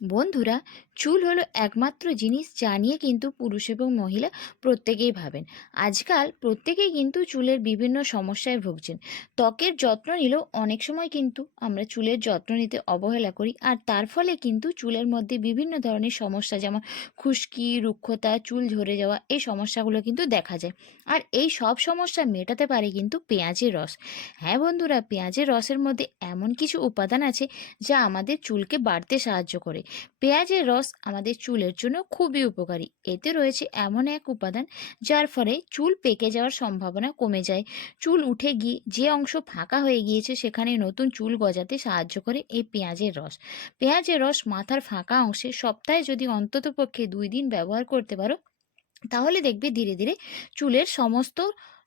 বন্ধুরা, চুল হলো একমাত্র জিনিস যা নিয়ে কিন্তু পুরুষ এবং মহিলা প্রত্যেকেই ভাবেন। আজকাল প্রত্যেকেই কিন্তু চুলের বিভিন্ন সমস্যায় ভুগছেন। ত্বকের যত্ন নিলেও অনেক সময় কিন্তু আমরা চুলের যত্ন নিতে অবহেলা করি। আর তার ফলে কিন্তু চুলের মধ্যে বিভিন্ন ধরনের সমস্যা যেমন খুশকি, রুক্ষতা, চুল ঝরে যাওয়া এই সমস্যাগুলো কিন্তু দেখা যায়। আর এই সব সমস্যা মেটাতে পারে কিন্তু পেঁয়াজের রস। হ্যাঁ বন্ধুরা, পেঁয়াজের রসের মধ্যে এমন কিছু উপাদান আছে যা আমাদের চুলকে বাড়তে সাহায্য করে। পেঁয়াজের রস আমাদের চুলের জন্য খুবই উপকারী। এতে রয়েছে এমন এক উপাদান যার ফলে চুল পেকে যাওয়ার সম্ভাবনা কমে যায়। চুল উঠে গিয়ে যে অংশ ফাঁকা হয়ে গিয়েছে সেখানে নতুন চুল গজাতে সাহায্য করে এই পেঁয়াজের রস। পেঁয়াজের রস মাথার ফাঁকা অংশে সপ্তাহে যদি অন্ততপক্ষে দুই দিন ব্যবহার করতে পারো, তাহলে দেখবে ধীরে ধীরে চুলের সমস্ত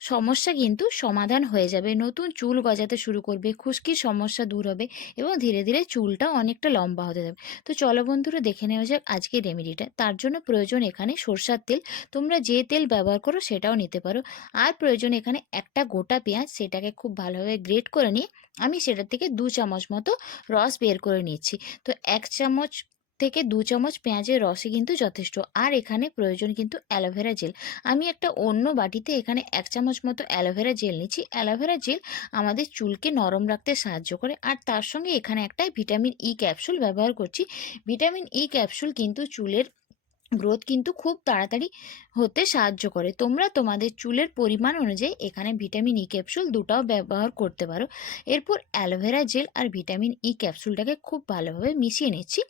সমস্যা কিন্তু সমাধান হয়ে যাবে। নতুন চুল গজাতে শুরু করবে, খুশকির সমস্যা দূর হবে এবং ধীরে ধীরে চুলটা অনেকটা লম্বা হতে যাবে। তো চলো বন্ধুরা, দেখে নেওয়া যাক আজকের রেমেডিটা তার জন্য প্রয়োজন এখানে সরষার তেল। তোমরা যে তেল ব্যবহার করো সেটাও নিতে পারো। আর প্রয়োজন এখানে একটা গোটা পেঁয়াজ, সেটাকে খুব ভালোভাবে গ্রেট করে নিয়ে আমি সেটার থেকে দু চামচ মতো রস বের করে নিচ্ছি। তো এক চামচ থেকে দু চামচ পেঁয়াজের রসে কিন্তু যথেষ্ট। আর এখানে প্রয়োজন কিন্তু অ্যালোভেরা জেল। আমি একটা অন্য বাটিতে এখানে এক চামচ মতো অ্যালোভেরা জেল নিচ্ছি। অ্যালোভেরা জেল আমাদের চুলকে নরম রাখতে সাহায্য করে। আর তার সঙ্গে এখানে একটা ভিটামিন ই ক্যাপসুল ব্যবহার করছি। ভিটামিন ই ক্যাপসুল কিন্তু চুলের গ্রোথ কিন্তু খুব তাড়াতাড়ি হতে সাহায্য করে। তোমরা তোমাদের চুলের পরিমাণ অনুযায়ী এখানে ভিটামিন ই ক্যাপসুল দুটাও ব্যবহার করতে পারো। এরপর অ্যালোভেরা জেল আর ভিটামিন ই ক্যাপসুলটাকে খুব ভালোভাবে মিশিয়ে নিচ্ছি।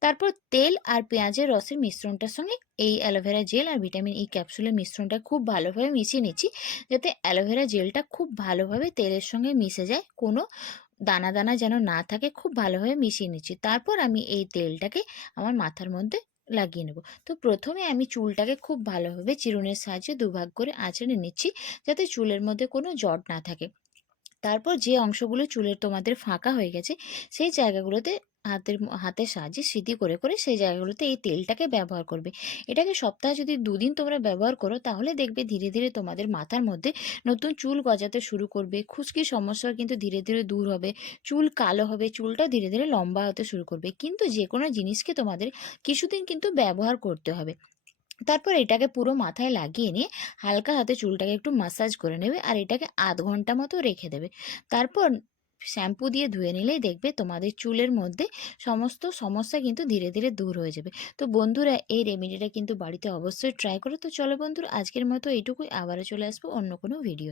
তারপর তেল আর পেঁয়াজের রসের মিশ্রণটার সঙ্গে এই অ্যালোভেরা জেল আর ভিটামিন ই ক্যাপসুলের মিশ্রণটা খুব ভালোভাবে মিশিয়ে নিচ্ছি। যাতে অ্যালোভেরা জেলটা খুব ভালোভাবে তেলের সঙ্গে মিশে যায়। কোনো দানা দানা যেন না থাকে, খুব ভালোভাবে মিশিয়ে নিচ্ছি। তারপর আমি এই তেলটাকে আমার মাথার মধ্যে লাগিয়ে নেব। তো প্রথমে আমি চুলটাকে খুব ভালোভাবে চিরুনের সাহায্যে দুভাগ করে আঁচড়ে নিচ্ছি, যাতে চুলের মধ্যে কোনো জট না থাকে। তারপর যে অংশগুলো চুলের তোমাদের ফাঁকা হয়ে গেছে, সেই জায়গাগুলোতে হাতের হাতের সাহায্যে স্মৃতি করে করে সেই জায়গাগুলোতে এই তেলটাকে ব্যবহার করবে। এটাকে সপ্তাহে যদি দুদিন তোমরা ব্যবহার করো, তাহলে দেখবে ধীরে ধীরে তোমাদের মাথার মধ্যে নতুন চুল গজাতে শুরু করবে। খুশকির সমস্যা কিন্তু ধীরে ধীরে দূর হবে। চুল কালো হবে, চুলটা ধীরে ধীরে লম্বা হতে শুরু করবে। কিন্তু যে কোনো জিনিসকে তোমাদের কিছুদিন কিন্তু ব্যবহার করতে হবে। তারপর এটাকে পুরো মাথায় লাগিয়ে নিয়ে হালকা হাতে চুলটাকে একটু মাসাজ করে নেবে আর এটাকে আধ ঘণ্টা মতো রেখে দেবে। তারপর শ্যাম্পু দিয়ে ধুয়ে নিলেই দেখবে তোমাদের চুলের মধ্যে সমস্ত সমস্যা কিন্তু ধীরে ধীরে দূর হয়ে যাবে। তো বন্ধুরা, এই রেমেডিটা কিন্তু বাড়িতে অবশ্যই ট্রাই করো। তো চলো বন্ধুরা, আজকের মতো এইটুকুই। আবারও চলে আসব অন্য কোনো ভিডিও